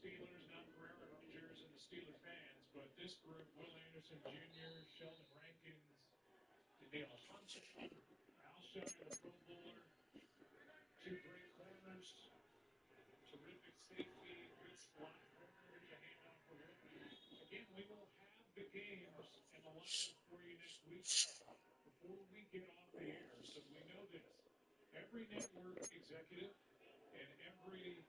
Steelers, not for Aaron Rodgers and the Steelers fans, but this group, Will Anderson Jr., Sheldon Rankins, Danielle Hunter, Alshon, the Pro Bowler, two great corners, terrific safety, good slot corner. Here's a handoff for him. Again, we will have the games and the lineups for you next week before we get off the air. So we know this. Every network executive and every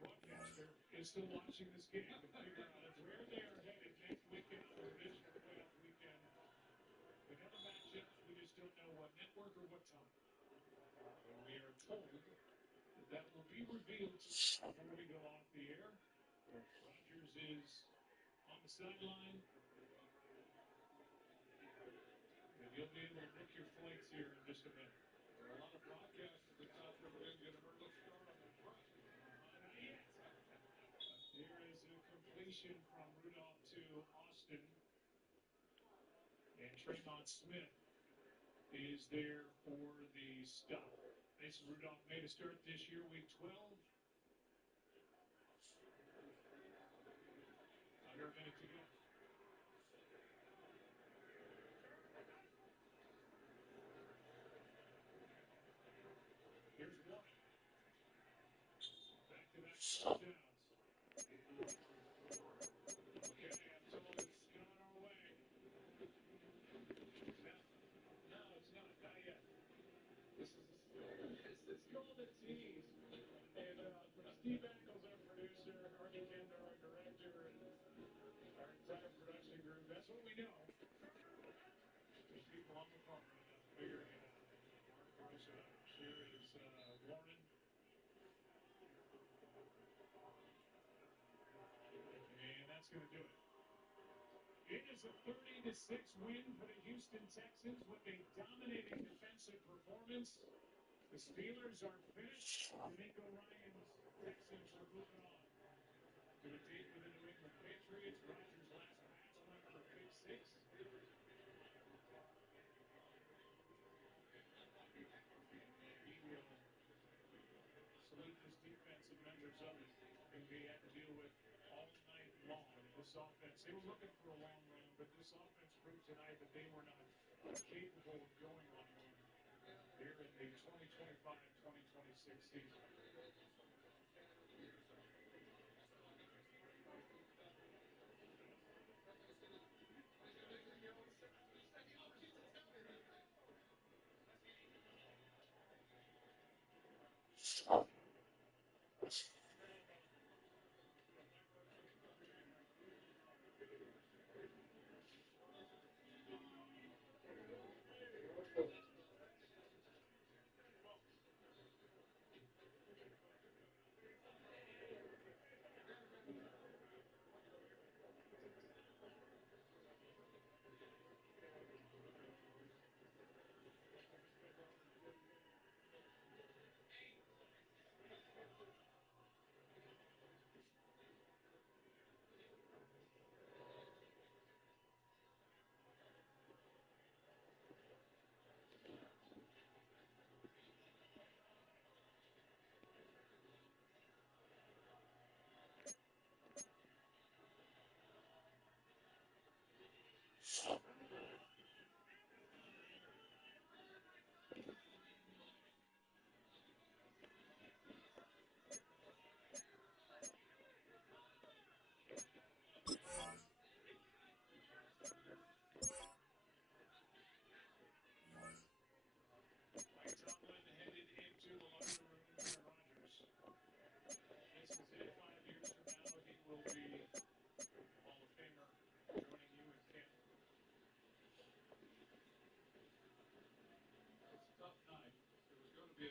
broadcaster is still watching this game to figure out where they are headed next weekend on the divisional playoff weekend. We know the matchups, we just don't know what network or what time. And we are told that will be revealed before we go off the air. Rodgers is on the sideline. And you'll be able to book your flights here in just a minute. There are a lot of broadcasters that thought they were going to get an early start on the front. Here is a completion from Rudolph to Austin. And Tremont Smith is there for the stop. Mason Rudolph made a start this year, week 12. Under a minute to go. Here's one. Back-to-back touchdowns. Okay, I'm told it's gone our way. No, it's not yet. It's called a tease. And Steve Ackles, our producer, Archie Kender, our director, and our entire production group, that's what we know. There's people on the phone right now figuring it out. So here is Warren. And that's going to do it. It is a 30-6 win for the Houston Texans with a dominating defensive performance. The Steelers are finished. D'Amico Ryan's Texans are moving on to a date with the New England Patriots. Rodgers' last match went for pick 6. He will salute this defensive members of it who he had to deal with all night long. This offense, they were looking for a long run, but this offense proved tonight that they were not capable of going on one here in the 2025-2026 season.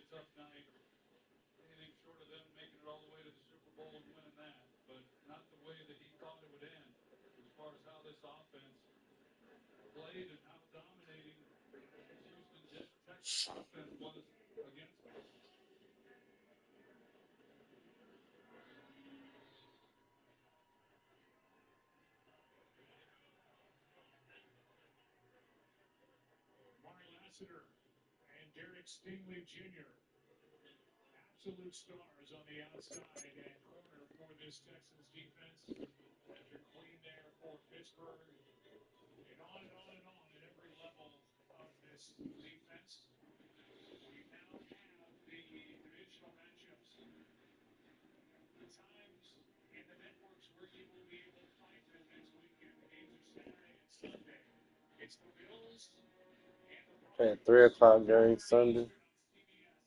Tough night. Anything short of them making it all the way to the Super Bowl and winning that, but not the way that he thought it would end as far as how this offense played and how dominating this Houston Texans offense was against them. Mark Lassiter and Derek Stingley Jr. absolute stars on the outside and corner for this Texans defense. Patrick Queen there for Pittsburgh. And on and on and on at every level of this defense. We now have the divisional matchups. The times and the networks where you will be able to find them next weekend. The games are Saturday and Sunday. It's the Bills and the At Broncos. 3 o'clock game Sunday. CBS.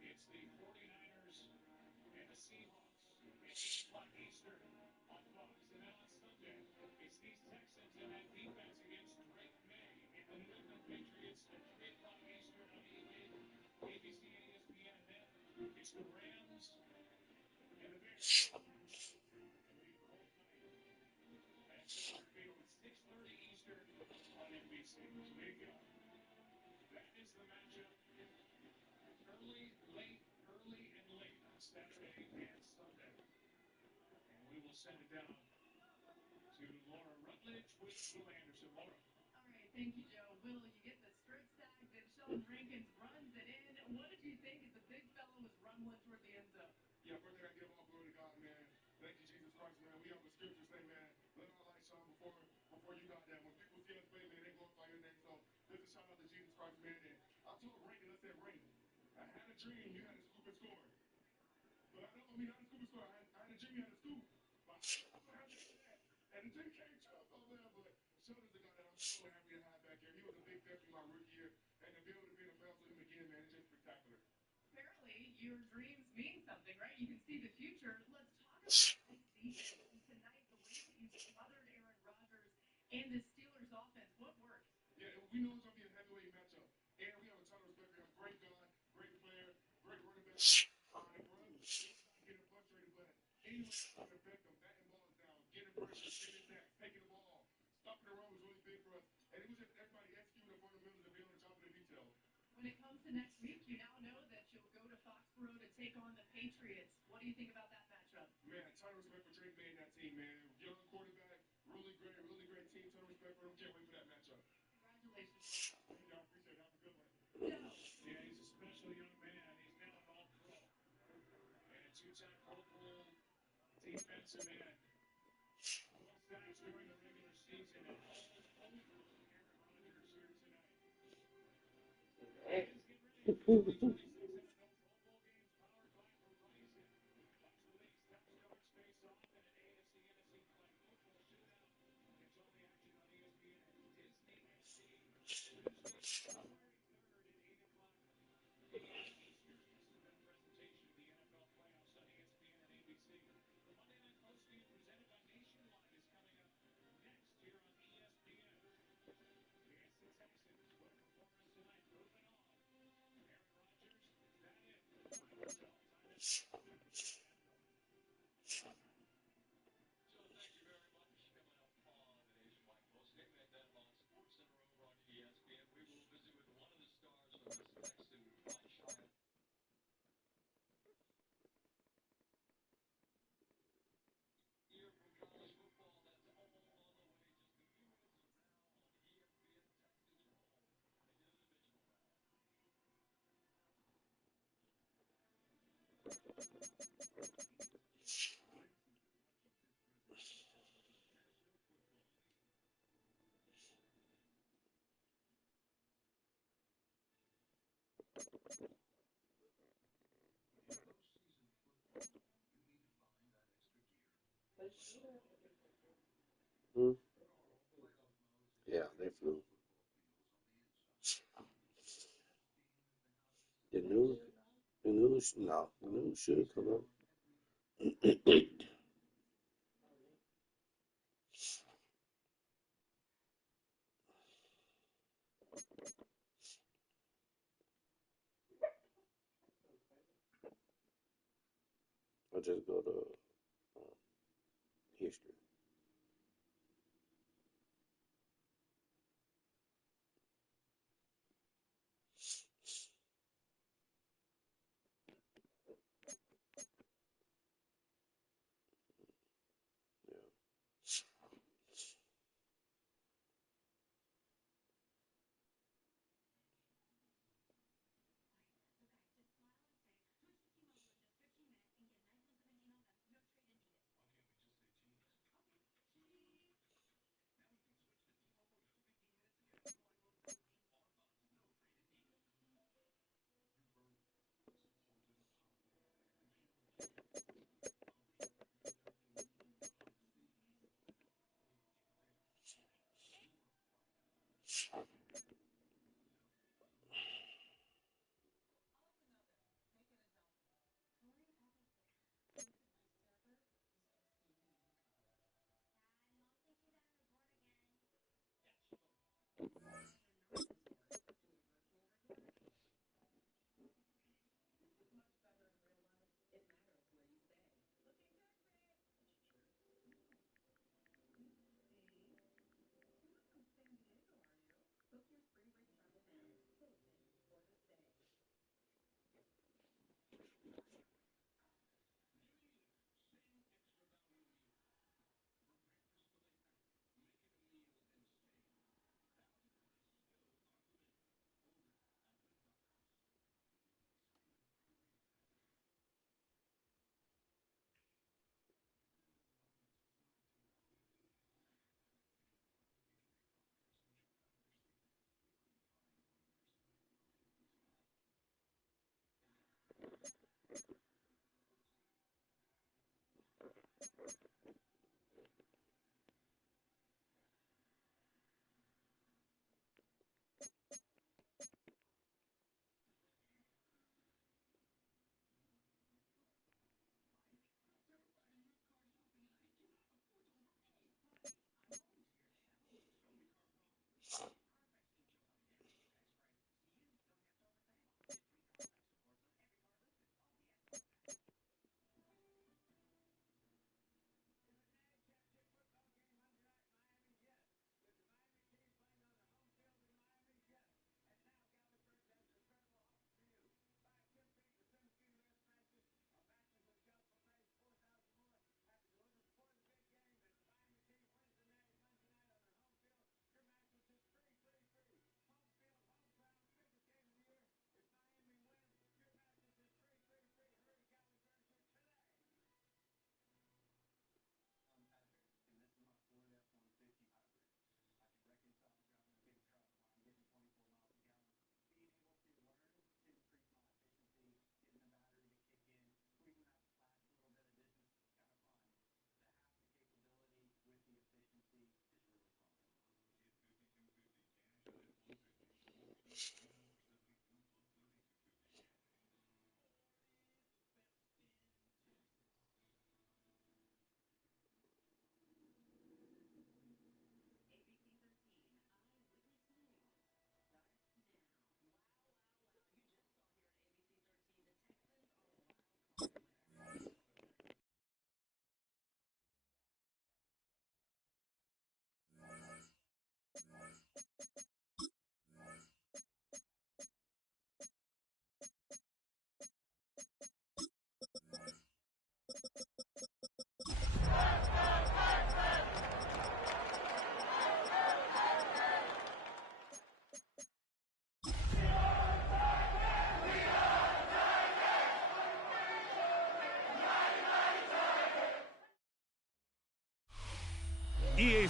It's the 49ers and the Seahawks at 8 o'clock Eastern on Fox. And then on Sunday, it's these Texans and that defense against Drake May and the New England Patriots at 3 o'clock Eastern on ABC, ESPN, and then it's the Rams and the Bears. Pretty cold night at Soldier Field at 6:30 Eastern on NBC. So there you go. That is the matchup. Early, late, early, and late on Saturday and Sunday. And we will send it down to Laura Rutledge with Will Anderson. Laura. All right, thank you, Joe. Will, you get the strip sack, then Sheldon Rankins runs it in. What did you think as the big fella was rumbling toward the end zone? Yeah, first I gotta give all glory to God, man. Thank you, Jesus Christ, man. We have the scriptures say, man, let our light shine before you got that. When people see us pray, man, they glorify your name. So just a shout out to Jesus Christ, man. And I told Rankin, I said, Rankin, I had a dream you had to scoop and score. But not a scoop and score. I had a dream you had to scoop. But I don't have to do that. And the dream came true, so man. But Sheldon's the guy that I'm so happy to have back here. He was a big difference my rookie year. And to be able to be in the playoffs with him again, man, it's just spectacular. Apparently, your dreams mean something, right? You can see the future. Let's talk about this defense. Tonight, the way that you smothered Aaron Rodgers and the Steelers offense, what worked? Yeah, we know it's going to be a heavyweight matchup. And we have a ton of respect for him. Great guy, great player, great running back. And for us, it's not getting frustrated, but anyway, it's going to affect them. Batting balls down, getting pressure, getting sacks, taking the ball. Stopping the run was really big for us. And it was just everybody executing the fundamentals and being on the top of the detail. When it comes to next week, you now know that you'll go to Foxborough to take on the Patriots. What do you think about that matchup? Man, a ton of respect for Drake May and that team, man. Young quarterback, really great team. Ton of respect for them. Can't wait for that matchup. Congratulations. Thank you, I appreciate it. Have a good one. Joe. Yeah, he's a special young man. He's now an all-pro. And a two-time Pro Bowl defensive end. 12 sacks during the regular season and all over Aaron Rodgers here tonight. Fans get ready for 2026 NFL Pro Bowl games powered by Verizon. Watch the league's top stars face off in an AFC-NFC flag football shootout. Catch all the action on ESPN and Disney XD. This week, February 3rd at 8 o'clock p.m. Eastern. This has been a presentation of the NFL playoffs on ESPN and ABC. The Monday Night Postgame presented by Nationwide is coming up next here on ESPN. It's the Texans. What a performance tonight. Moving on. Aaron Rodgers, is that it? Time to tell. Time to tell. Joe, thank you very much. Coming up on the Nationwide Postgame and then on SportsCenter over on ESPN, we will visit with one of the stars from this Texan franchise. Here from college football, that's all on the way. Just a few minutes from now on ESPN, Texans roll into the divisional round. Yeah, they flew. The news should come up. I'll just go to history. Yeah.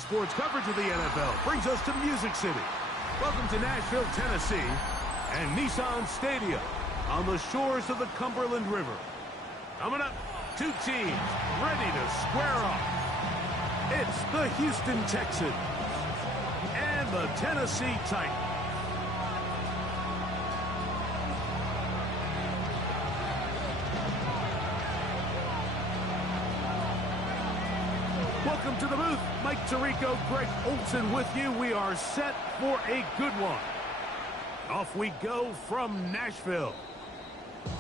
sports coverage of the NFL brings us to Music City. Welcome to Nashville, Tennessee, and Nissan Stadium on the shores of the Cumberland River. Coming up, two teams ready to square off. It's the Houston Texans and the Tennessee Titans. Welcome to the booth. Mike Tirico, Greg Olson with you. We are set for a good one. Off we go from Nashville.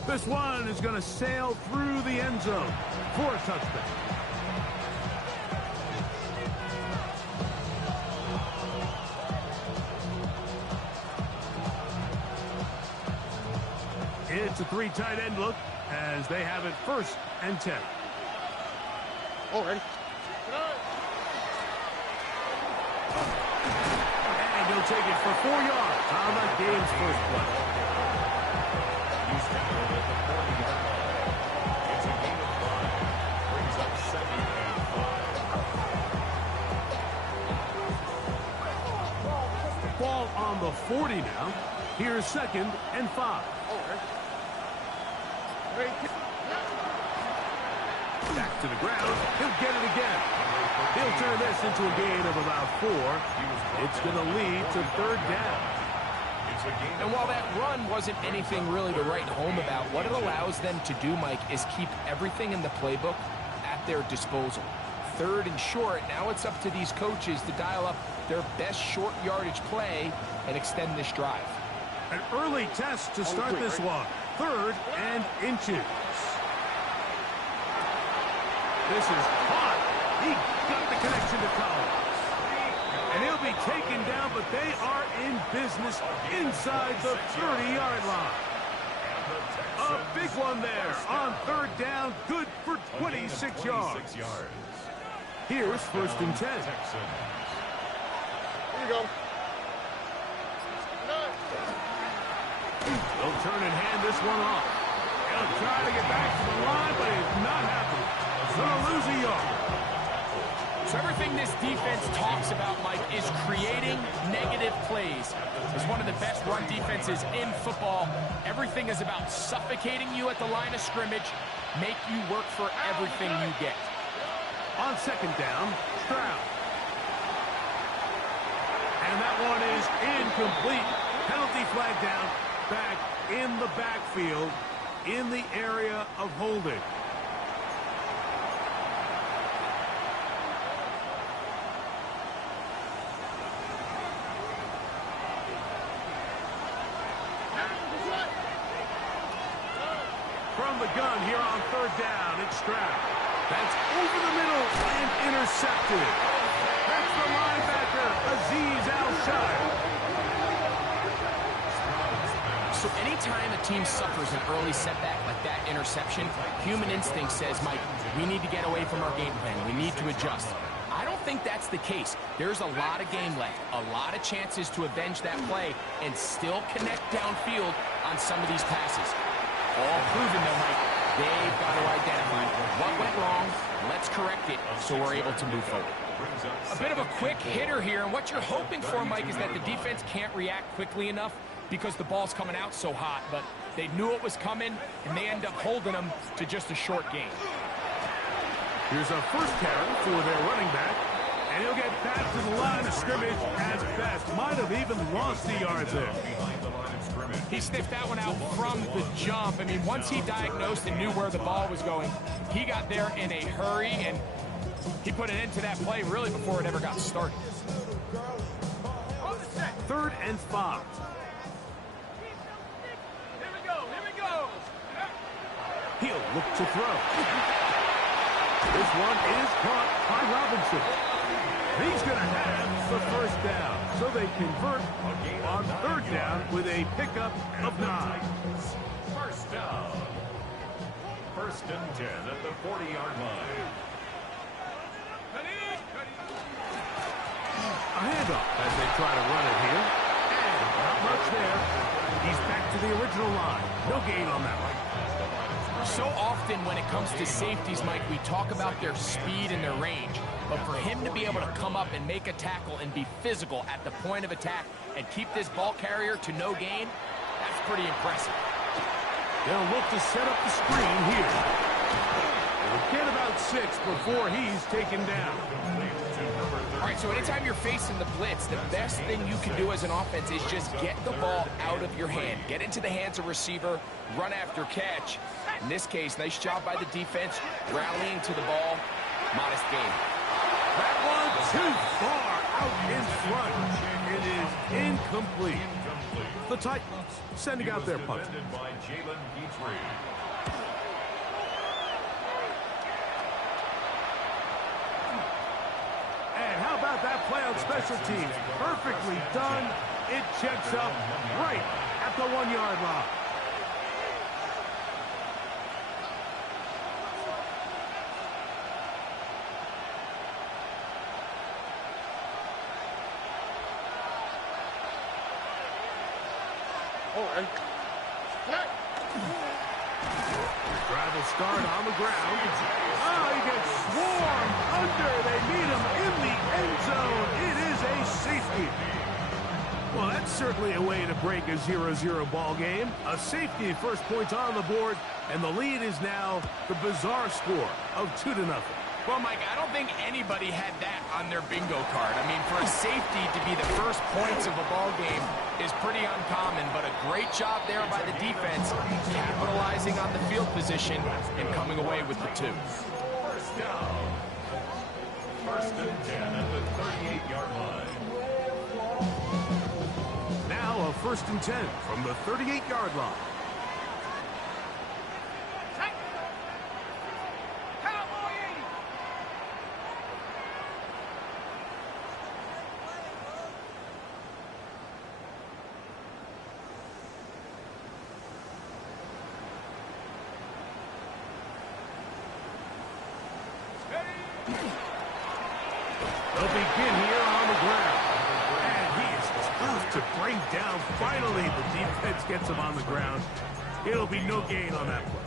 This one is going to sail through the end zone for a touchdown. It's a three tight end look as they have it 1st and 10. Already. And he'll take it for 4 yards on the game's first play. He's tackled at the 40-yard line. It's a gain of 5. Brings up 2nd and 5. Ball on the 40 now. Here's 2nd and 5. Back to the ground. He'll get it again. He'll turn this into a gain of about 4. It's going to lead to 3rd down. And while that run wasn't anything really to write home about, what it allows them to do, Mike, is keep everything in the playbook at their disposal. 3rd and short, now it's up to these coaches to dial up their best short yardage play and extend this drive. An early test to start this one. 3rd and inches. This is hot. He got the connection to Collins. And he'll be taken down, but they are in business inside the 30-yard line. A big one there on 3rd down. Good for 26 yards. Here's 1st and 10. Here you go. They'll turn and hand this one off. He'll try to get back to the line, but he's not happening. Going to lose a yard. So everything this defense talks about, Mike, is creating negative plays. It's one of the best run defenses in football. Everything is about suffocating you at the line of scrimmage, make you work for everything you get. On 2nd down, Stroud. And that one is incomplete. Penalty flag down, back in the backfield, in the area of holding. From the gun here on 3rd down, it's Stroud. That's over the middle and intercepted. That's the linebacker, Azeez Al-Shire. So anytime a team suffers an early setback like that interception, human instinct says, Mike, we need to get away from our game plan. We need to adjust. I don't think that's the case. There's a lot of game left, a lot of chances to avenge that play and still connect downfield on some of these passes. All proven, though, Mike, they've got to identify what went wrong, let's correct it so we're able to move forward. A bit of a quick hitter here, and what you're hoping for, Mike, is that the defense can't react quickly enough because the ball's coming out so hot, but they knew it was coming, and they end up holding them to just a short gain. Here's a 1st carry for their running back, and he'll get back to the line of scrimmage at best. Might have even lost the yard there. He sniffed that one out from the jump. I mean, once he diagnosed and knew where the ball was going, he got there in a hurry, and he put an end to that play really before it ever got started. 3rd and 5. Here we go. He'll look to throw. This one is caught by Robinson. He's going to have the 1st down. So they convert on 3rd down with a pickup of 9. 1st down. 1st and 10 at the 40-yard line. A handoff as they try to run it here. And not much there. He's back to the original line. No gain on that one. So often when it comes to safeties, Mike, we talk about their speed and their range. But for him to be able to come up and make a tackle and be physical at the point of attack and keep this ball carrier to no gain, that's pretty impressive. They'll look to set up the screen here. They'll get about 6 before he's taken down. All right, so anytime you're facing the blitz, the best thing you can do as an offense is just get the ball out of your hand. Get into the hands of receiver, run after catch. In this case, nice job by the defense, rallying to the ball. Modest gain. That one too far out in front. It is incomplete. The Titans sending out their punter. And how about that play on special teams? Perfectly done. It checks up right at the 1-yard line. Try to start on the ground. Oh, he gets swarmed under. They meet him in the end zone. It is a safety. Well, that's certainly a way to break a 0-0 ball game. A safety, first points on the board, and the lead is now the bizarre score of 2-0. Well, Mike, I don't think anybody had that on their bingo card. I mean, for a safety to be the first points of a ball game is pretty uncommon, but a great job there by the defense, capitalizing on the field position and coming away with the 2. First down. First and 10 at the 38-yard line. Now a 1st and 10 from the 38-yard line. They'll begin here on the ground. And he is tough to bring down. Finally, the defense gets him on the ground. It'll be no gain on that play.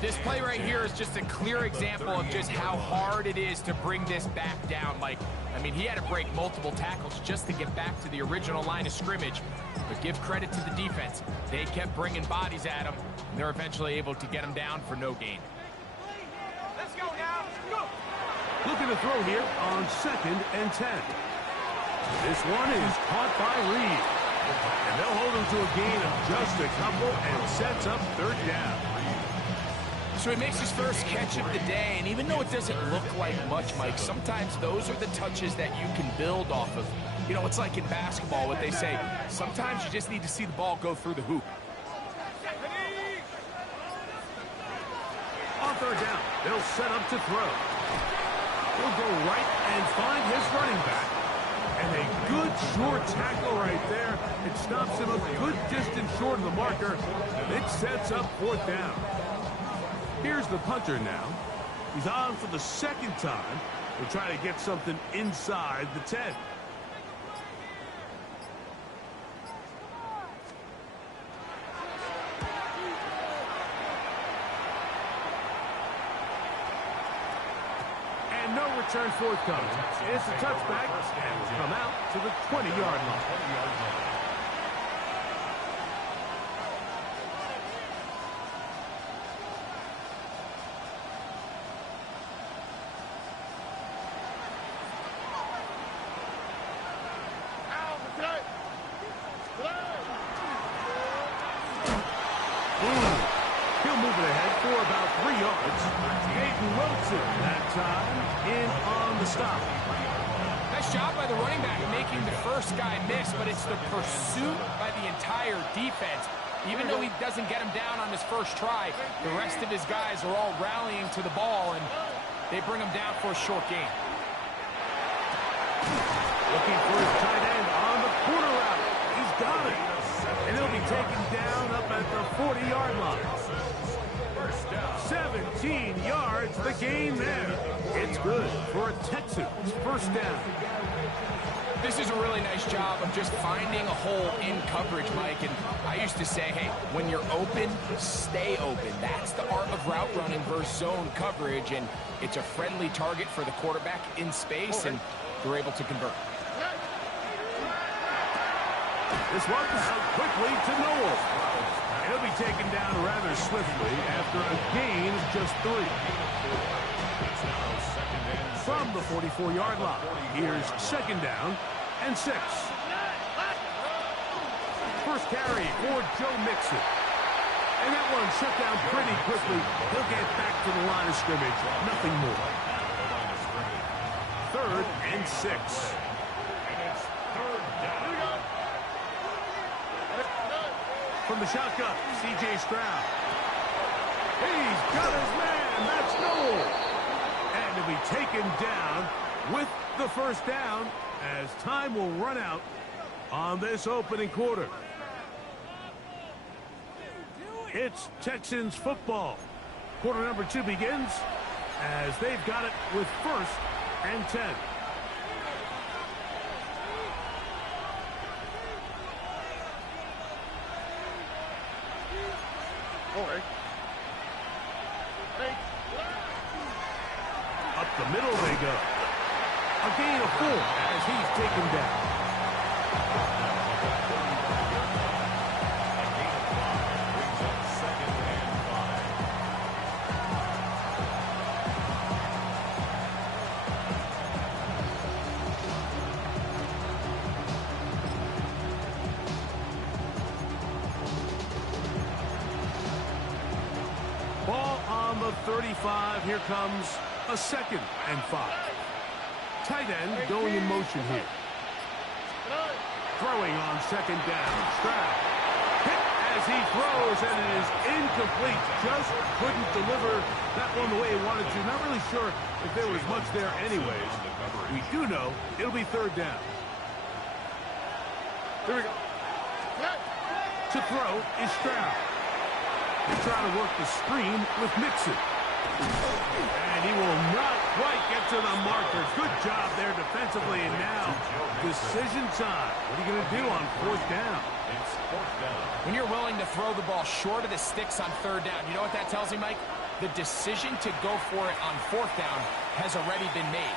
This play right here is just a clear example of just how hard it is to bring this back down, Mike. I mean, he had to break multiple tackles just to get back to the original line of scrimmage. But give credit to the defense. They kept bringing bodies at him, and they're eventually able to get him down for no gain. Let's go now. Go. Looking to throw here on 2nd and 10. This one is caught by Reed. And they'll hold him to a gain of just a couple and sets up 3rd down. So he makes his first catch of the day, and even though it doesn't look like much, Mike, sometimes those are the touches that you can build off of. You know, it's like in basketball, what they say, sometimes you just need to see the ball go through the hoop. On 3rd down, they'll set up to throw. He'll go right and find his running back. And a good short tackle right there. It stops him a good distance short of the marker. It sets up 4th down. Here's the punter now. He's on for the 2nd time. He'll try to get something inside the 10. And no return forthcoming. It's a touchback and will come out to the 20-yard line. He'll move it ahead for about 3 yards. Hayden Wilson that time in on the stop. Nice job by the running back making the first guy miss, but it's the pursuit by the entire defense. Even though he doesn't get him down on his first try, the rest of his guys are all rallying to the ball, and they bring him down for a short gain. Looking for his tight end on the corner route. He's got it. And he'll be taken down up at the 40-yard line. First down. 17 yards, the gain there. It's good for a Texans first down. This is a really nice job of just finding a hole in coverage, Mike. And I used to say, hey, when you're open, stay open. That's the art of route running versus zone coverage. And it's a friendly target for the quarterback in space, and they're able to convert. This one's out quickly to Noel. He'll be taken down rather swiftly after a gain of just 3. From the 44-yard line, here's second down and 6. First carry for Joe Mixon. And that one shut down pretty quickly. He'll get back to the line of scrimmage. Nothing more. Third and 6. From the shotgun, C.J. Stroud. He's got his man. That's Noel. And to be taken down with the first down as time will run out on this opening quarter. It's Texans football. Quarter number 2 begins as they've got it with first and 10. Up the middle they go. A gain of 4 as he's taken down. Ball on the 35. Here comes a second and 5. Tight end going in motion here. Throwing on second down. Stroud hit as he throws, and it is incomplete. Just couldn't deliver that one the way he wanted to. Not really sure if there was much there anyways. We do know it'll be third down. Here we go. To throw is Stroud. They try to work the screen with Mixon. And he will not quite get to the markers. Good job there defensively. And now, decision time. What are you going to do on fourth down? It's fourth down. When you're willing to throw the ball short of the sticks on third down, you know what that tells me, Mike? The decision to go for it on fourth down has already been made.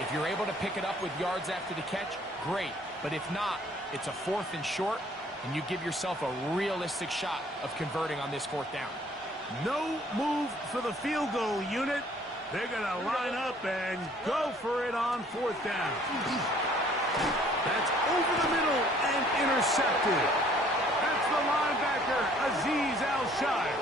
If you're able to pick it up with yards after the catch, great. But if not, it's a fourth and short, and you give yourself a realistic shot of converting on this fourth down. No move for the field goal unit. They're going to line up and go for it on fourth down. That's over the middle and intercepted. That's the linebacker, Azeez Al-Shire.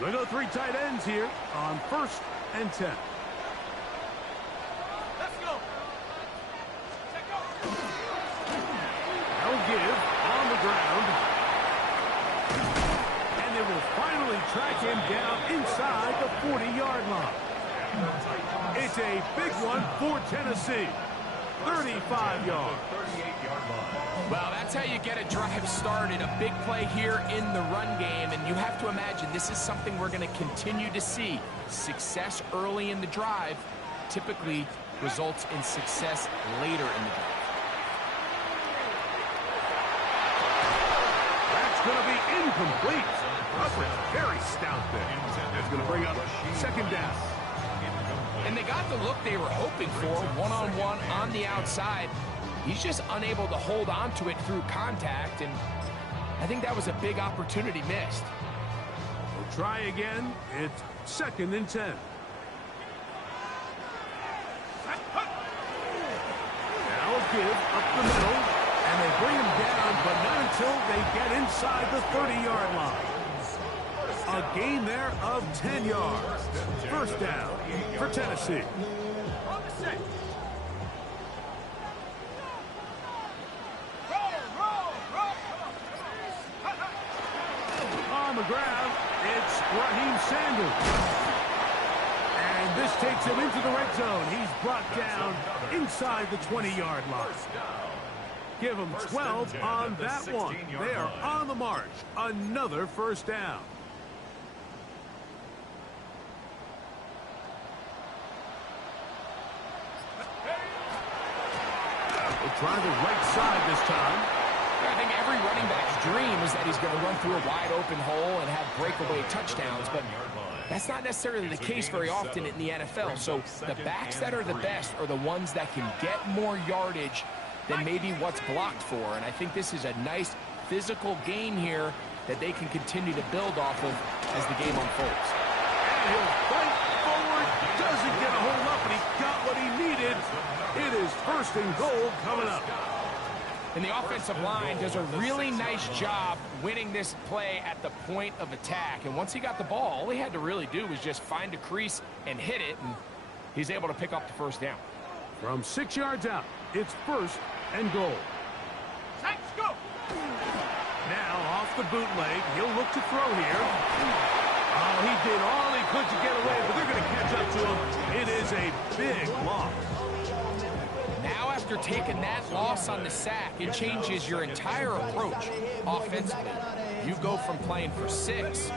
They go 3 tight ends here on first and 10. Let's go. They'll give on the ground. And they will finally track him down inside the 40-yard line. It's a big one for Tennessee. 35 yards. 38-yard line. Well, that's how you get a drive started. A big play here in the run game, and you have to imagine this is something we're going to continue to see. Success early in the drive typically results in success later in the drive. That's going to be incomplete. Coverage very stout there. That's going to bring up second down. And they got the look they were hoping for, one-on-one on the outside. He's just unable to hold on to it through contact, and I think that was a big opportunity missed. We'll try again. It's second and 10. Now a give up the middle, and they bring him down, but not until they get inside the 30-yard line. A gain there of 10 yards. First down for Tennessee. On the ground, it's Raheem Sanders. And this takes him into the red zone. He's brought down inside the 20-yard line. Give them 12 on that one. They are on the march. Another first down. They'll try the right side this time. I think every running back's dream is that he's going to run through a wide open hole and have breakaway touchdowns, but that's not necessarily the case very often in the NFL. So the backs that are the best are the ones that can get more yardage than maybe what's blocked for. And I think this is a nice physical game here that they can continue to build off of as the game unfolds. And he'll fight forward, doesn't get a hold up, and he got what he needed. It is first and goal coming up. And the offensive line does a really nice job winning this play at the point of attack. And once he got the ball, all he had to really do was just find a crease and hit it, and he's able to pick up the first down. From 6 yards out, it's first and goal. Let's go! Now off the bootleg, he'll look to throw here. Oh, he did all he could to get away, but they're going to catch up to him. It is a big loss. Now after taking that loss on the sack, it changes your entire approach offensively. You go from playing for 6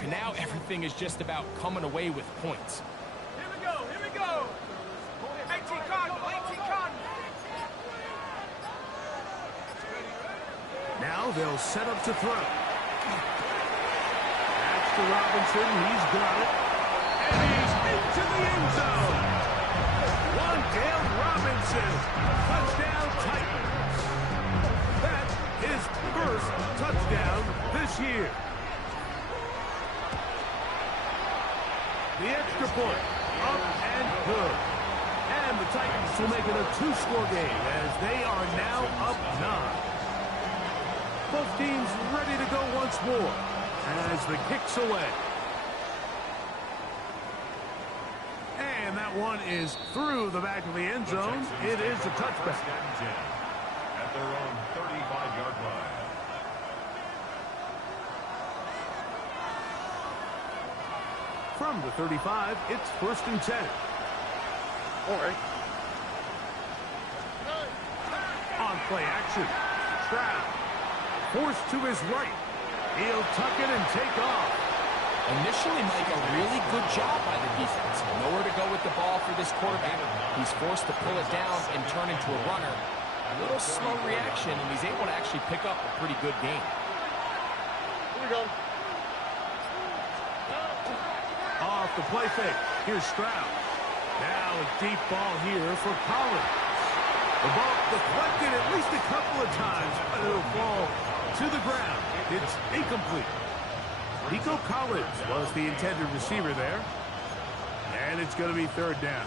to now everything is just about coming away with points. Here we go, here we go. 18 Cardinal, 18 Cardinal. Now they'll set up to throw. That's to Robinson. He's got it. And he's into the end zone. Wandale Robinson. Touchdown Titans. That is first touchdown this year. The extra point. Up and good. And the Titans will make it a 2-score game as they are now up 9. Both teams ready to go once more as the kick's away. And that one is through the back of the end zone. It is a touchback. At their own 35-yard line. From the 35, it's first and 10. All right. On play action. Stroud. Forced to his right. He'll tuck it and take off. Initially, Mike, a really good job by the defense. Nowhere to go with the ball for this quarterback. He's forced to pull it down and turn into a runner. A little slow reaction, and he's able to actually pick up a pretty good game. Here we go. Off the play fake. Here's Stroud. Now a deep ball here for Collins. The ball deflected at least a couple of times, but it'll fall to the ground. It's incomplete. Nico Collins was the intended receiver there. And it's going to be third down.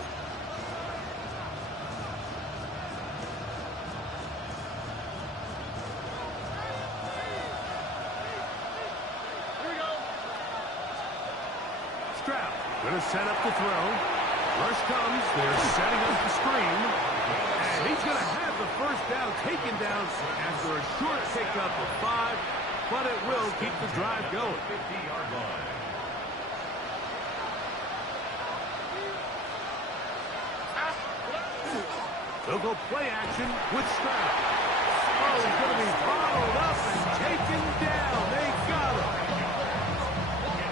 Here we go. Stroud going to set up the throw. Rush comes. They're setting up the screen. And he's going to have the first down taken down after a short pickup of 5. But it will keep the drive going. 50-yard line. They'll go play action with Stroud. Oh, he's going to be followed up and taken down. They got him.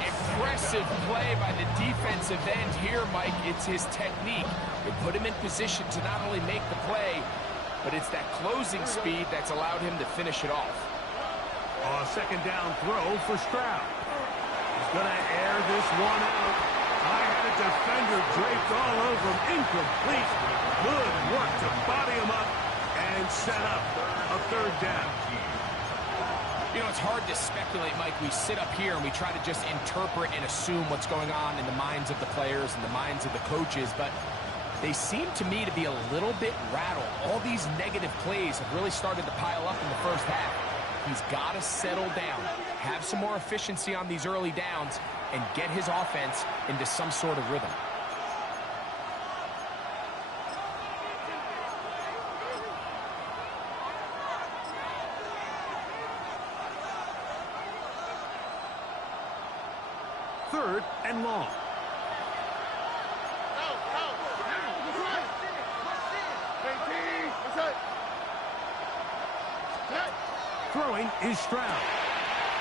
Impressive play by the defensive end here, Mike. It's his technique. They put him in position to not only make the play, but it's that closing speed that's allowed him to finish it off. Second down throw for Stroud. He's going to air this one out. I had a defender draped all over him. Incomplete. Good work to body him up and set up a third down. You know, it's hard to speculate, Mike. We sit up here and we try to just interpret and assume what's going on in the minds of the players and the minds of the coaches, but they seem to me to be a little bit rattled. All these negative plays have really started to pile up in the first half. He's got to settle down, have some more efficiency on these early downs, and get his offense into some sort of rhythm. Third and long. Throwing is Stroud.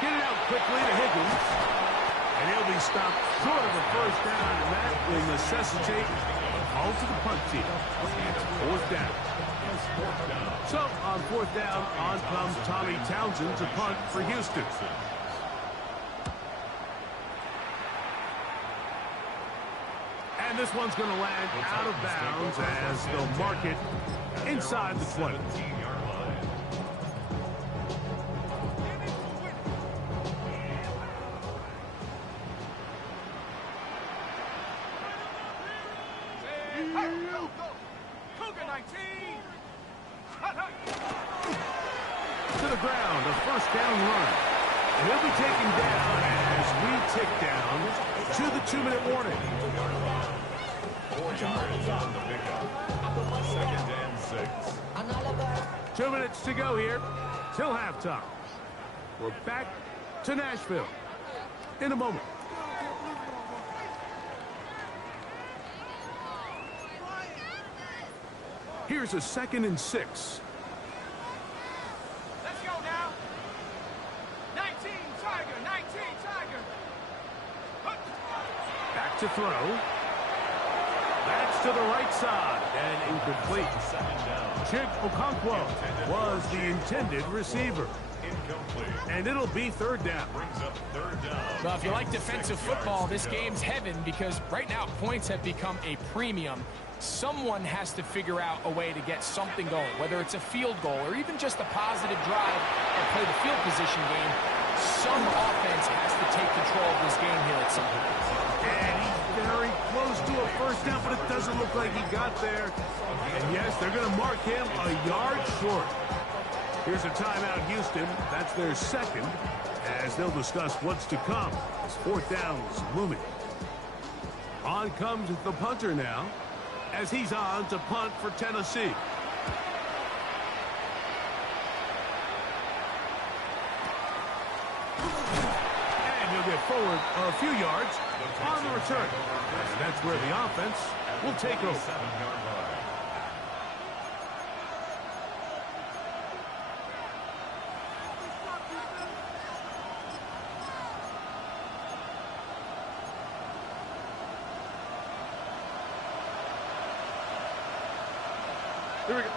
Get it out quickly to Higgins. And he'll be stopped short of a first down, and that will necessitate a call to the punt team. And a fourth down. So, on fourth down, on comes Tommy Townsend to punt for Houston. And this one's going to land out of bounds as they'll mark it inside the 20. To the ground, a first down run. And he'll be taken down as we tick down to the 2-minute warning. 4 yards on the pickup. 2nd and 6. 2 minutes to go here till halftime. We're back to Nashville in a moment. Here's a 2nd and 6. Let's go now. 19, Tiger. 19, Tiger. Back to throw. That's to the right side and incomplete. Chig Okonkwo was the intended receiver. Incomplete. And it'll be 3rd down. Brings up 3rd down. Well, if you like defensive football, this game's heaven because right now points have become a premium. Someone has to figure out a way to get something going, whether it's a field goal or even just a positive drive or play the field position game. Some offense has to take control of this game here at some point. And he's very close to a first down, but it doesn't look like he got there. And yes, they're going to mark him a yard short. Here's a timeout, Houston. That's their 2nd, as they'll discuss what's to come. As 4th down is looming. On comes the punter now, as he's on to punt for Tennessee. And he'll get forward a few yards on the return. And that's where the offense will take over. 7-yard line. Here we go.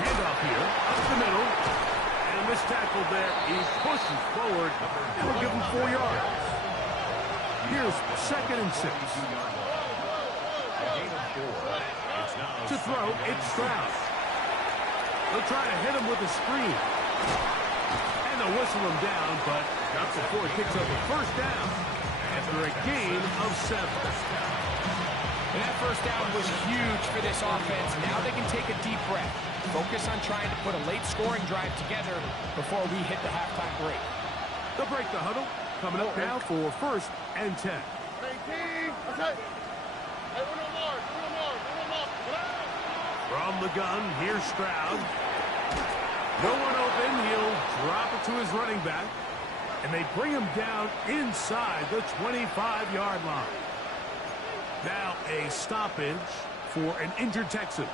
Handoff here, up the middle. And this tackle there, he pushes forward. And we'll give him 4 yards. Here's 2nd and 6. To throw, it's Stroud. They'll try to hit him with a screen. And they'll whistle him down, but not before he picks up a first down after a gain of 7. And that first down was huge for this offense. Now they can take a deep breath. Focus on trying to put a late scoring drive together before we hit the halftime break. They'll break the huddle. Coming up now for 1st and 10. From the gun, here's Stroud. No one open. He'll drop it to his running back. And they bring him down inside the 25-yard line. Now a stoppage for an injured Texan.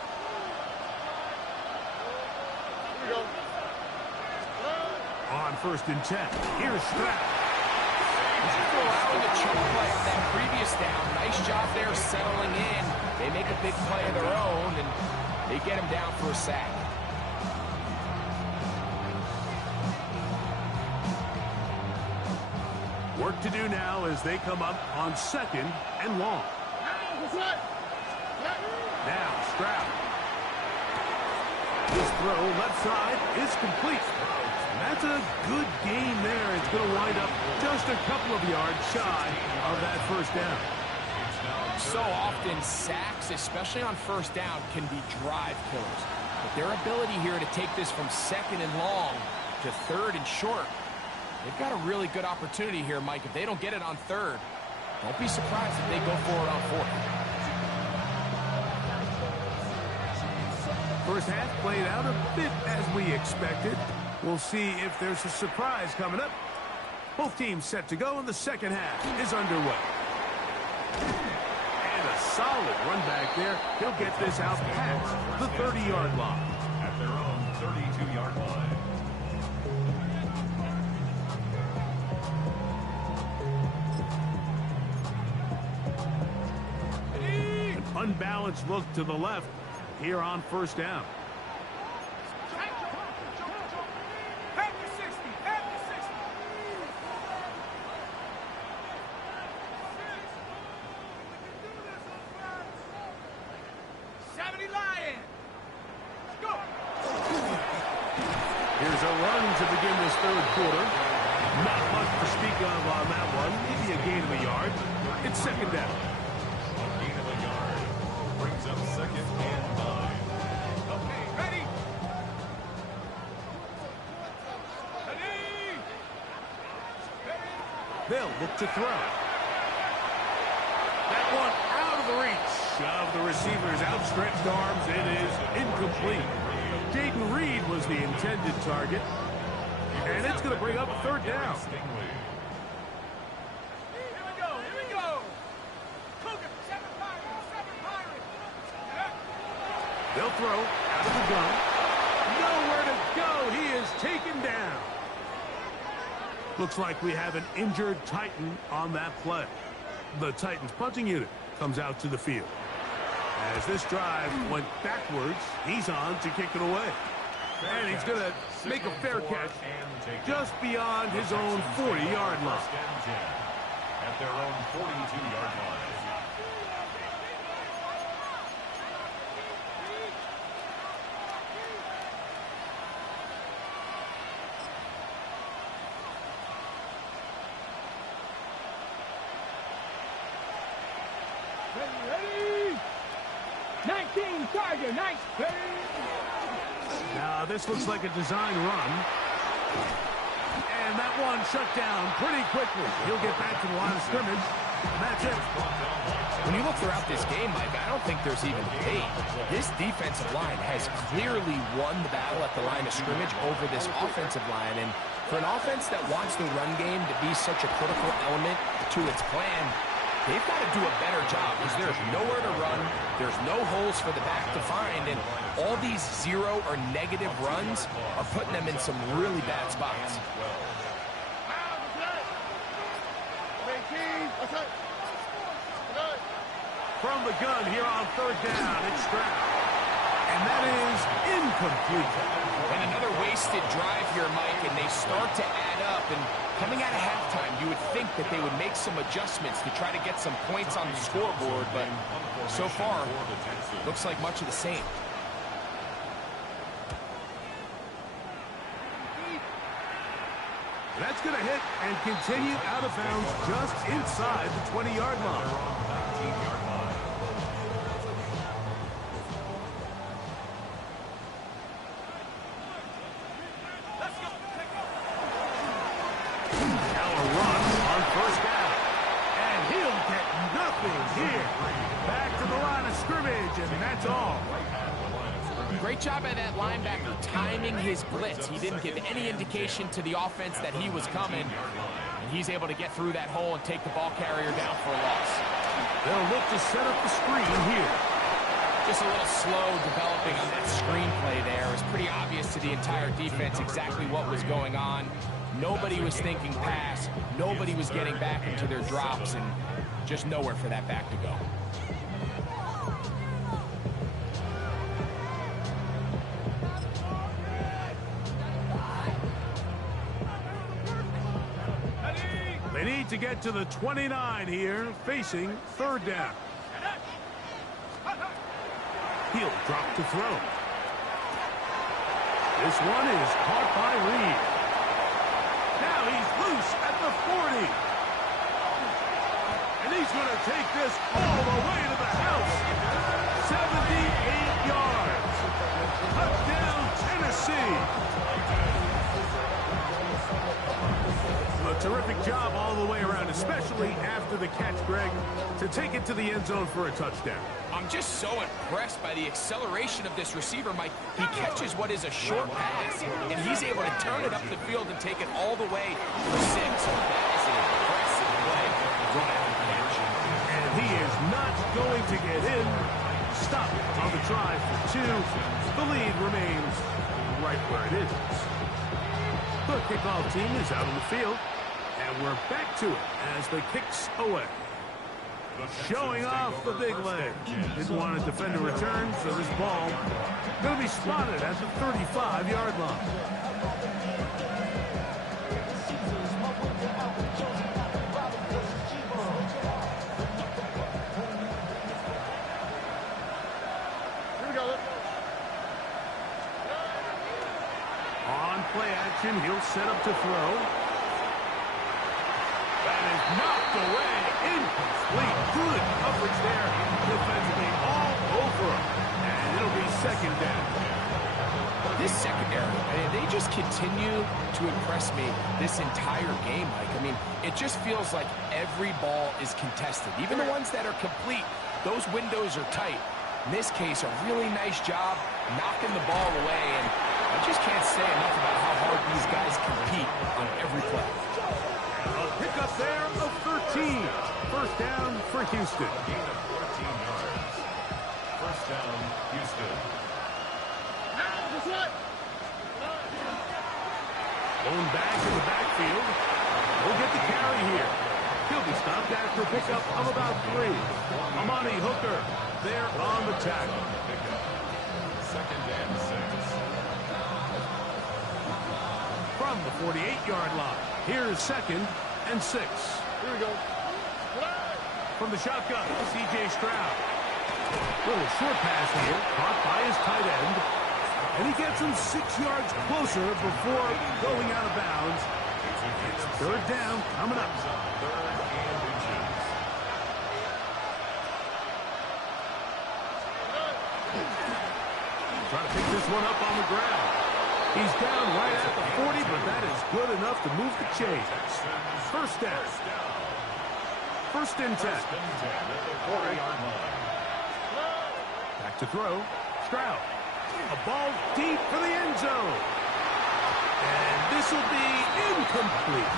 On 1st and 10, here's Stroud. Allowing the choke play on that previous down. Nice job there settling in. They make a big play of their own, and they get him down for a sack. Work to do now as they come up on 2nd and long. Now Stroud. His throw left side is complete. And that's a good gain there. It's going to wind up just a couple of yards shy of that first down. So often sacks, especially on first down, can be drive killers. But their ability here to take this from 2nd and long to 3rd and short, they've got a really good opportunity here, Mike. If they don't get it on 3rd, don't be surprised if they go for it on 4th. First half played out a bit as we expected. We'll see if there's a surprise coming up. Both teams set to go, and the second half is underway. And a solid run back there. He'll get this out past the 30-yard line. At their own 32-yard line. An unbalanced look to the left here on first down. Head to 60. Head to 60. 70 Lions. Go. Here's a run to begin this third quarter. Not much to speak of on that one. Maybe a gain of a yard. It's second down. A gain of a yard brings up 2nd and 9. Okay, ready. Ready. They'll look to throw. That one out of the reach of the receiver's outstretched arms. It is incomplete. Jaden Reed was the intended target. And it's going to bring up third down. Here we go. Here we go. Cougar, 7 Pirates. 7 Pirates. They'll throw out of the gun. Nowhere to go. He is taken down. Looks like we have an injured Titan on that play. The Titans punting unit comes out to the field. As this drive went backwards, he's on to kick it away. And he's going to make a fair catch just beyond his own 40-yard line. At their own 42-yard line. Ready. 19 Tiger. 19. Now, this looks like a design run. And that one shut down pretty quickly. He'll get back to the line of scrimmage. And that's it. When you look throughout this game, Mike, I don't think there's even debate. This defensive line has clearly won the battle at the line of scrimmage over this offensive line. And for an offense that wants the run game to be such a critical element to its plan, they've got to do a better job because there's nowhere to run. There's no holes for the back to find. And all these zero or negative runs are putting them in some really bad spots. From the gun here on third down, it's Stroud. And that is incomplete. And another wasted drive here, Mike, and they start to add up. And coming out of halftime, you would think that they would make some adjustments to try to get some points on the scoreboard, but so far, looks like much of the same. That's going to hit and continue out of bounds just inside the 20-yard line. Now a run on first down. And he'll get nothing here. Back to the line of scrimmage, and that's all. Great job by that linebacker timing his blitz. He didn't give any indication to the offense that he was coming. And he's able to get through that hole and take the ball carrier down for a loss. They'll look to set up the screen here. Just a little slow developing on that screenplay there. It was pretty obvious to the entire defense exactly what was going on. Nobody was thinking pass. Nobody was getting back into their drops, and just nowhere for that back to go. They need to get to the 29 here, facing third down. He'll drop to throw. This one is caught by Reed. Now he's loose at the 40. And he's going to take this all the way to the house. 78 yards. Touchdown, Tennessee. A terrific job all the way around, especially after the catch, Greg, to take it to the end zone for a touchdown. I'm just so impressed by the acceleration of this receiver, Mike. He catches what is a short pass, and he's able to turn it up the field and take it all the way for 6. That is an impressive play right after the catch. And he is not going to get in. Stop on the try for 2. The lead remains right where it is. The kickoff team is out on the field, and we're back to it as the kick's away. Showing off the big leg. Didn't want to defend a return, so this ball going to be spotted at the 35-yard line. On play action, he'll set up to throw. That is knocked away. Incomplete. Good coverage there. Defensively all over him. And it'll be second down. This secondary, they just continue to impress me this entire game, Mike. I mean, it just feels like every ball is contested. Even the ones that are complete, those windows are tight. In this case, a really nice job knocking the ball away, and I just can't say enough about how hard these guys compete on every play. A pickup there of 13. First down for Houston. Gain of 14 yards. First down, Houston. Going back in the backfield. We'll get the carry here. He'll be stopped after a pickup of about 3. Amani Hooker there on the tackle. Second and 6. From the 48-yard line, here's second and 6. Here we go. From the shotgun, C.J. Stroud. Little short pass here, caught by his tight end. And he gets him 6 yards closer before going out of bounds. It's third down coming up. Third and inches. Trying to pick this one up on the ground. He's down right at the 40, but that is good enough to move the chains. First down. First and 10. First and 10 at the 40-yard line. Back to throw. Stroud. A ball deep for the end zone. And this will be incomplete.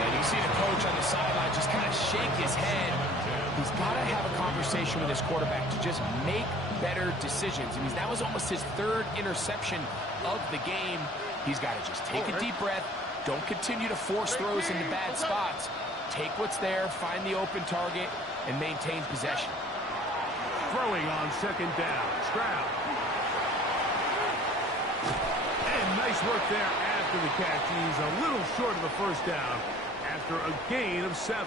And you see the coach on the sideline just kind of shake his head. He's got to have a conversation with his quarterback to just make better decisions. I mean, that was almost his 3rd interception of the game. He's got to just take a deep breath. Don't continue to force throws into bad spots. Take what's there, find the open target, and maintain possession. Throwing on second down. Stroud. And nice work there after the catch. He's a little short of the first down after a gain of 7.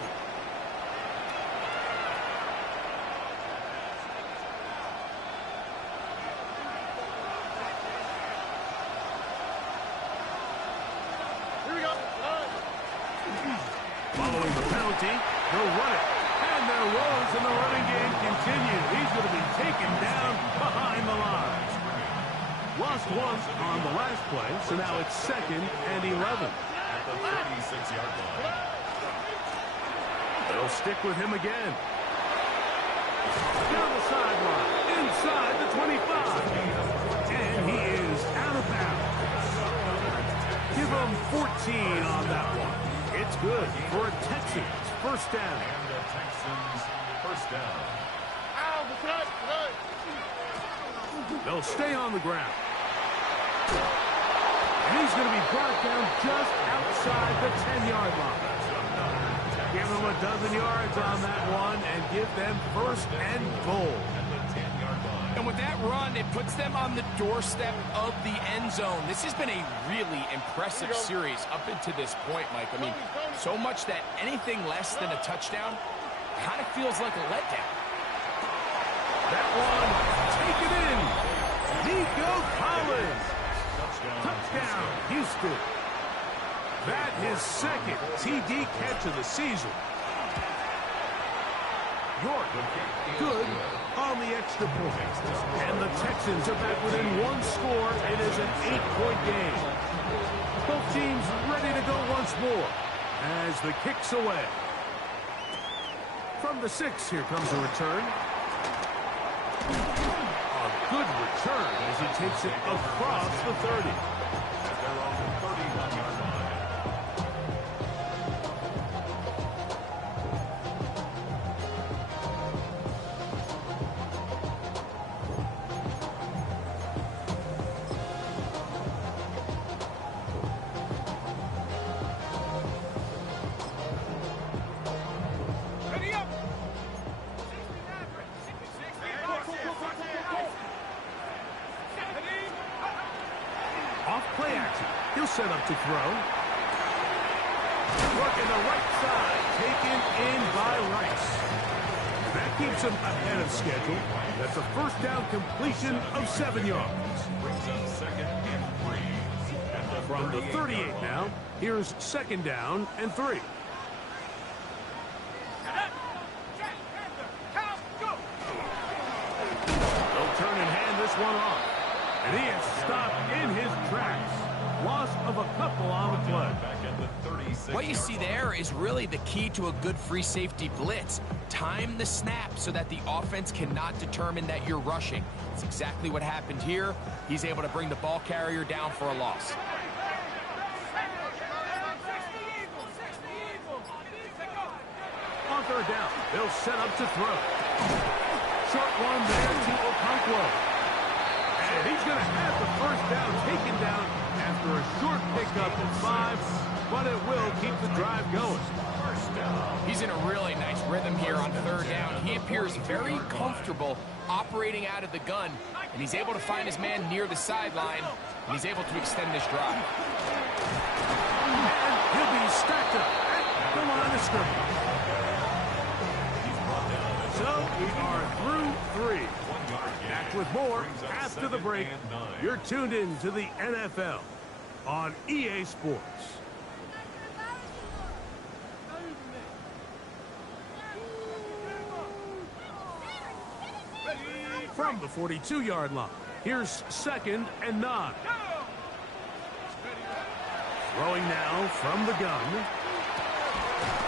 Following the penalty, he'll run it. And their woes in the running game continue. He's going to be taken down behind the line. Lost one on the last play, so now it's second and 11. At the 36-yard line. They'll stick with him again. Down the sideline, inside the 25. And he is out of bounds. Give him 14 on that one. It's good for a Texans first down. And the Texans first down. They'll stay on the ground. And he's going to be brought down just outside the 10-yard line. Give them a dozen yards on that one and give them first and goal. At the 10-yard line. And with that run, it puts them on the doorstep of the end zone. This has been a really impressive series up until this point, Mike. I mean, so much that anything less than a touchdown kind of feels like a letdown. That one, take it in. Nico Collins. Touchdown, Houston. That his second TD catch of the season. York, good on the extra point. And the Texans are back within 1 score. It is an 8-point game. Both teams ready to go once more as the kick's away. From the 6, here comes a return. A good return as he takes it across the 30. At their own 31-yard line. set up to throw. Working the right side, taken in by Rice. That keeps him ahead of schedule. That's a first down completion of 7 yards. Brings up second and 3. From the 38 now, here's second down and 3. They'll turn and hand this one off. And he is stopped in his tracks. Loss of a couple on the play. What you see there is really the key to a good free safety blitz. Time the snap so that the offense cannot determine that you're rushing. It's exactly what happened here. He's able to bring the ball carrier down for a loss. On third down, they'll set up to throw. Short one there to Okonkwo. And he's going to have the first down taken down after a short pickup at 5, but it will keep the drive going. He's in a really nice rhythm here on third down. He appears very comfortable operating out of the gun, and he's able to find his man near the sideline, and he's able to extend this drive. And he'll be stacked up at the line of scrimmage. So we are through 3. Back with more after the break. You're tuned in to the NFL on EA Sports. From the 42-yard line, here's second and 9. Throwing now from the gun.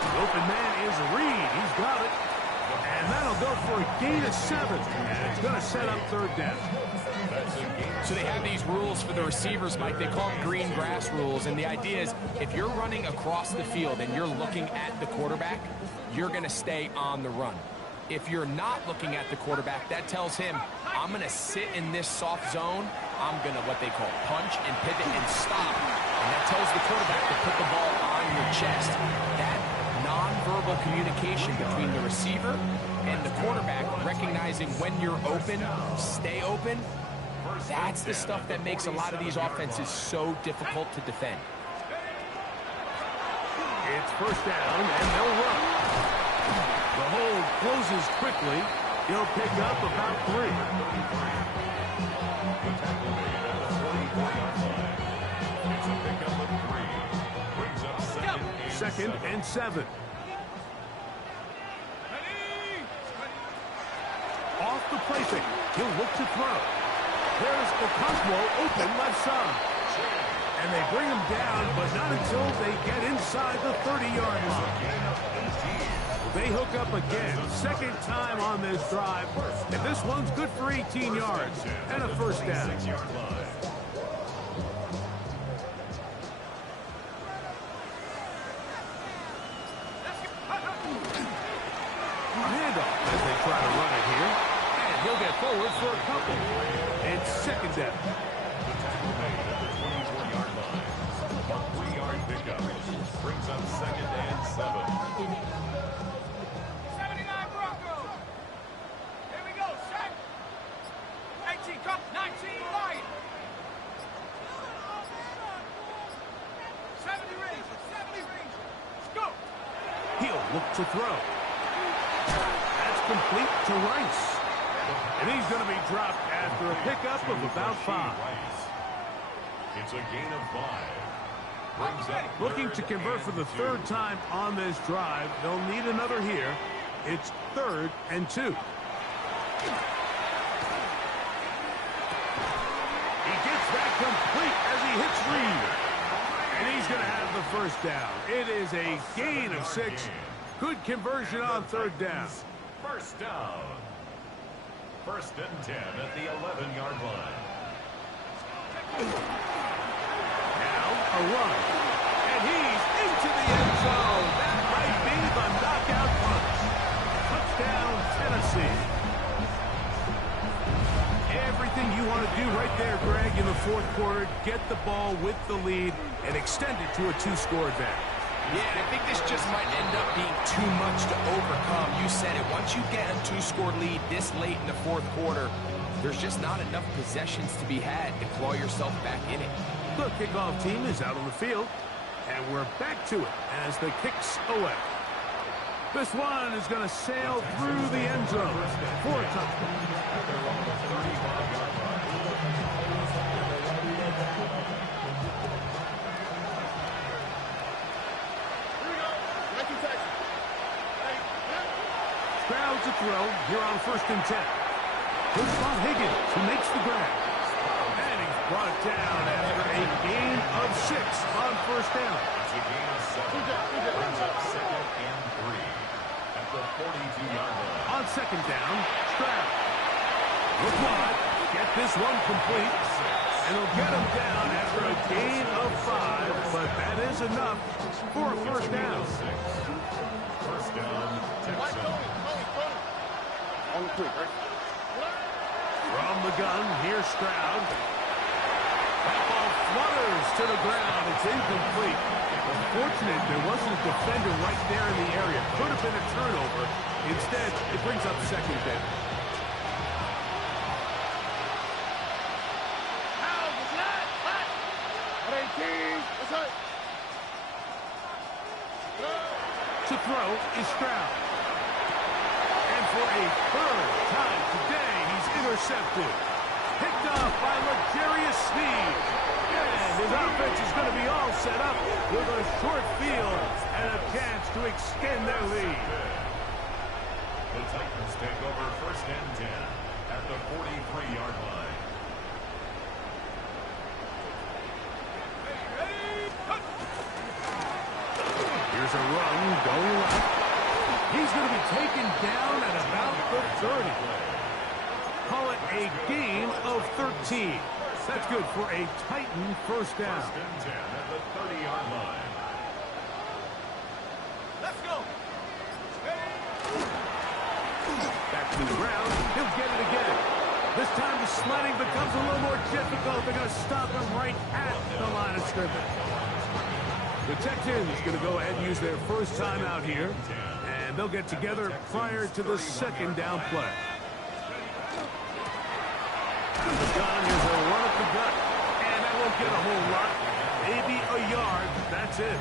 The open man is Reed. He's got it. And that'll go for a gain of 7. And it's going to set up third down. So they have these rules for the receivers, Mike. They call them green grass rules. And the idea is if you're running across the field and you're looking at the quarterback, you're going to stay on the run. If you're not looking at the quarterback, that tells him, I'm going to sit in this soft zone. I'm going to what they call punch and pivot and stop. And that tells the quarterback to put the ball on your chest. That nonverbal communication between the receiver and the quarterback, recognizing when you're open, stay open, that's the stuff that makes a lot of these offenses so difficult to defend. It's first down, and they'll run. The hold closes quickly. He'll pick up about 3. It's a pickup of 3. Brings up second and 7. Off the play fake. He'll look to throw. There's Okonkwo open left side. And they bring him down, but not until they get inside the 30-yard line. They hook up again. Second time on this drive. And this one's good for 18 yards and a first down. Handoff as they try to run it here. And he'll get forward for a couple. It's second down. The tackle made at the 24-yard line. A 3-yard pickup. Brings up second and 7. 79 Broncos. Here we go, set. 18 Cup, 19 Lion. 70 Rangers, 70 Rangers. Let's go. He'll look to throw. That's complete to Rice. And he's going to be dropped after a pickup of about 5. It's a gain of 5. Brings up Looking to convert for the third time on this drive. They'll need another here. It's third and 2. He gets that complete as he hits Reed. And he's going to have the first down. It is a gain of 6. Good conversion on third down. First down. First and 10 at the 11-yard line. Now a run. And he's into the end zone. That might be the knockout punch. Touchdown, Tennessee. Everything you want to do right there, Greg, in the fourth quarter. Get the ball with the lead and extend it to a 2-score advantage. Yeah, I think this just might end up being too much to overcome. You said it. Once you get a 2-score lead this late in the fourth quarter, there's just not enough possessions to be had to claw yourself back in it. The kickoff team is out on the field, and we're back to it as the kick's away. This one is going to sail through the end zone for a touchdown. Stroud to throw here on 1st and 10. Here's Von Higgins, who makes the grab. And he's brought down after a gain of 6 on 1st down. It's a gain of 7. Brings up 2nd and 3 at the 42-yard line. On 2nd down, Stroud. Look wide, get this one complete. And he'll get him down after a gain of 5, but that is enough for a 1st down. 1st down, Texans. From the gun, here's Stroud. That ball flutters to the ground. It's incomplete. Unfortunate there wasn't a defender right there in the area. Could have been a turnover. Instead, it brings up 2nd down. To throw is Stroud. And for a 3rd time today, he's intercepted. Picked off by luxurious speed. And his offense is going to be all set up with a short field and a chance to extend their lead. The Titans take over 1st and 10 at the 43-yard line. Here's a run going left. He's going to be taken down at about the 30. Call it a gain of 13. That's good for a Titan 1st down. 1st and 10 at the 30-yard line. Let's go. Back to the ground. He'll get it again. This time the sledding becomes a little more difficult. They're going to stop him right at the line of scrimmage. The Texans going to go ahead and use their 1st time out here, and they'll get together prior to the 2nd down play. The gun is a run up the gut, and that won't get a whole lot. Maybe a yard. That's it.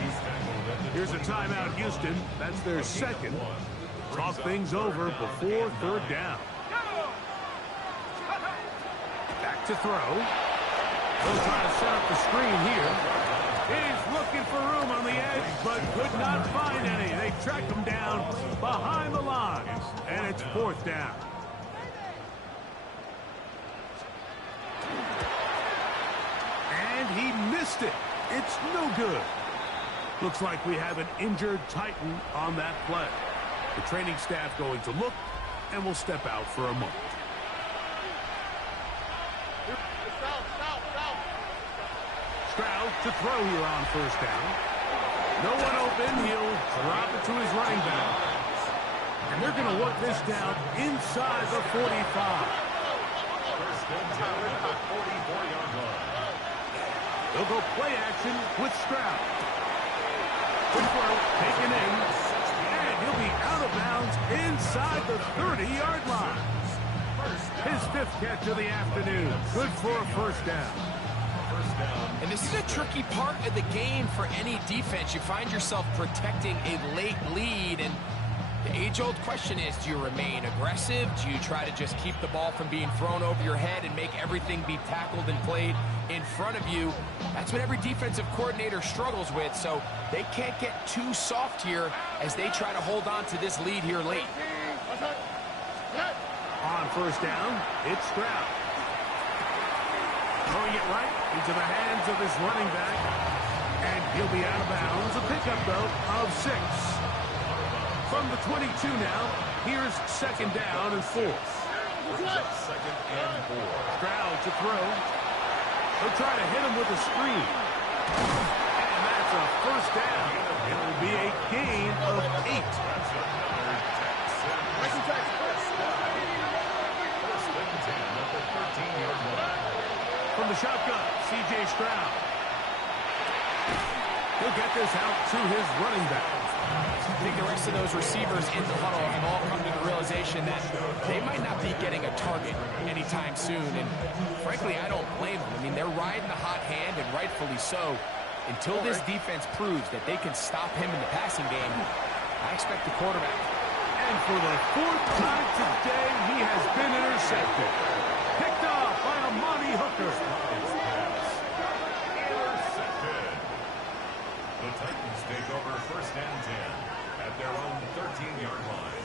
Here's a timeout, Houston. That's their 2nd. Talk things over before 3rd down. Back to throw. They'll try to set up the screen here. He's looking for room on the edge, but could not find any. They tracked him down behind the line, and it's 4th down. And he missed it. It's no good. Looks like we have an injured Titan on that play. The training staff going to look, and we'll step out for a moment. Stroud to throw here on 1st down. No one open. He'll drop it to his running back. And they're going to work this down inside the 45. 1st and 10 at the 44-yard line. They'll go play action with Stroud. Quick throw, taken in. And he'll be out of bounds inside the 30-yard line. His 5th catch of the afternoon. Good for a 1st down. And this is a tricky part of the game for any defense. You find yourself protecting a late lead, and the age-old question is, do you remain aggressive? Do you try to just keep the ball from being thrown over your head and make everything be tackled and played in front of you? That's what every defensive coordinator struggles with, so they can't get too soft here as they try to hold on to this lead here late. On 1st down, it's Stroud. Throwing it right into the hands of his running back. And he'll be out of bounds. A pickup, though, of 6. From the 22 now, here's 2nd down and 4. 2nd and 4. Stroud to throw. They'll try to hit him with a screen. And that's a 1st down. It will be a gain of 8. From the shotgun, C.J. Stroud. He'll get this out to his running back. I think the rest of those receivers in the huddle have all come to the realization indication that they might not be getting a target anytime soon. And frankly, I don't blame them. I mean, they're riding the hot hand, and rightfully so. Until this defense proves that they can stop him in the passing game, I expect the quarterback. And for the 4th time today, he has been intercepted. Picked off by a Monty Hooker. Intercepted. The Titans take over 1st and 10 at their own 13-yard line.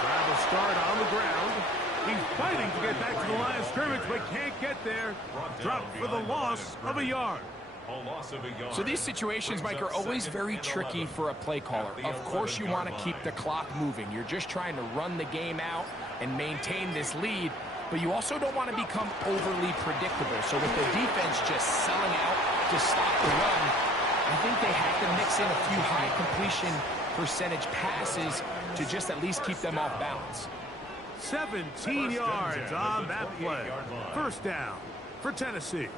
Grab a start on the ground. He's fighting to get back to the line of scrimmage, but can't get there. Dropped for the loss of a yard. So these situations, Mike, are always very tricky for a play caller. Of course you want to keep the clock moving. You're just trying to run the game out and maintain this lead, but you also don't want to become overly predictable. So with the defense just selling out to stop the run, I think they have to mix in a few high completion percentage passes to just at least keep them off balance. 17 yards on that play. 1st down for Tennessee.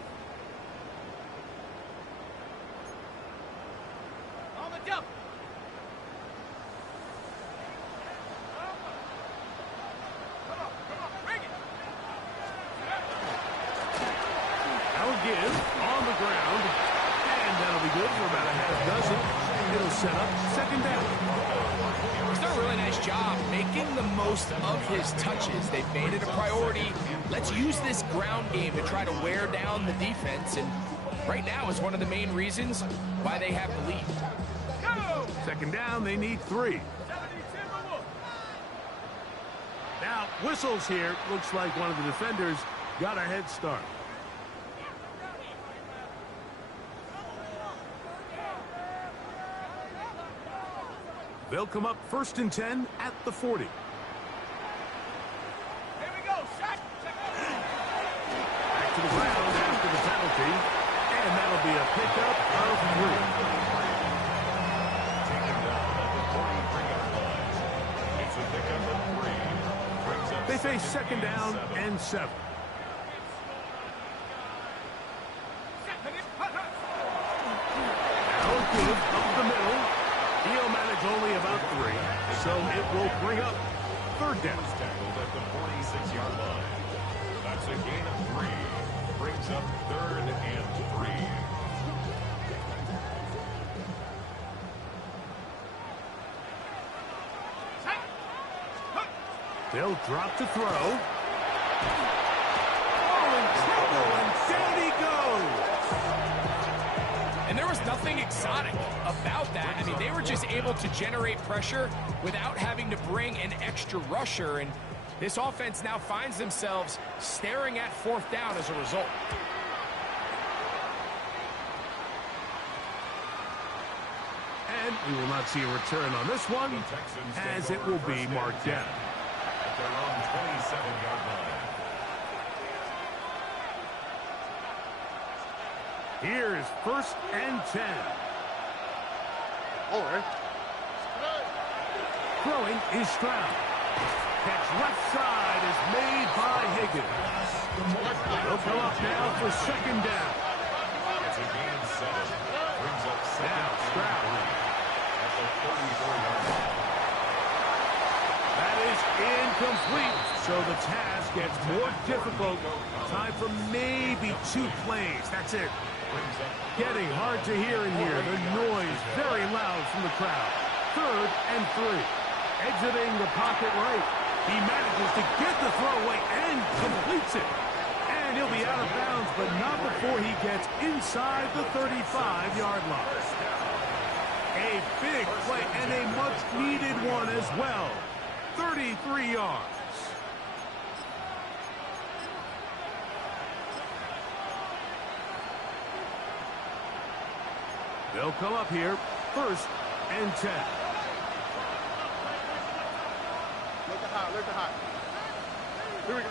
On the jump. Bring it. Now give on the ground. And that'll be good for about a half dozen. It'll set up 2nd down. He's done a really nice job making the most of his touches. They've made it a priority. Let's use this ground game to try to wear down the defense, and right now is one of the main reasons why they have the lead. Go! 2nd down, they need 3. Now, whistles here. Looks like one of the defenders got a head start. They'll come up 1st and 10 at the 40. Here we go. Shot. Back to the ground after the penalty. And that'll be a pickup of 3. Taken down at the 43-yard line. It's a pickup of 3. Brings up They face 2nd 2nd down and 7. Now a give up the middle. He'll manage only about 3, so it will bring up 3rd down. Tackled at the 46-yard line. That's a gain of 3. Brings up 3rd and 3. They'll drop to throw. Oh, and trouble, and down he goes. And there was nothing exotic about that. I mean, they were just able to generate pressure without having to bring an extra rusher, and this offense now finds themselves staring at 4th down as a result. And we will not see a return on this one, as it will be marked down. At their own 27-yard line. Here's 1st and 10. All right. Throwing is Stroud. Catch left side is made by Higgins. They'll come up now for 2nd down. It's a gain of 7. Brings up 2nd Now and Stroud. 3 at the 34-yard line. That is incomplete. So the task gets more difficult. Time for maybe 2 plays. That's it. Getting hard to hear in here. The noise very loud from the crowd. 3rd and 3. Exiting the pocket right. He manages to get the throw away and completes it. And he'll be out of bounds, but not before he gets inside the 35-yard line. A big play and a much-needed one as well. 33 yards. They'll come up here, 1st and 10. Look at high. Here we go.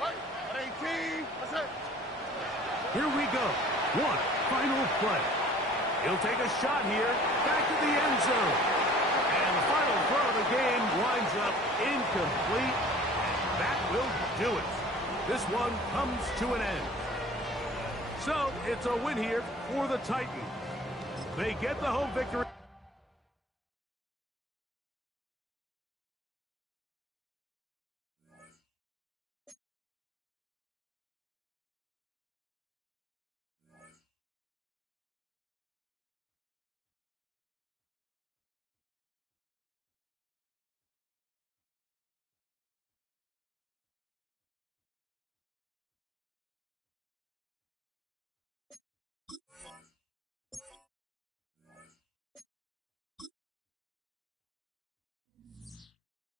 Right. At 18. That's it. Here we go. One final play. He'll take a shot here, back to the end zone. And the final throw of the game winds up incomplete. And that will do it. This one comes to an end. So it's a win here for the Titans. They get the home victory.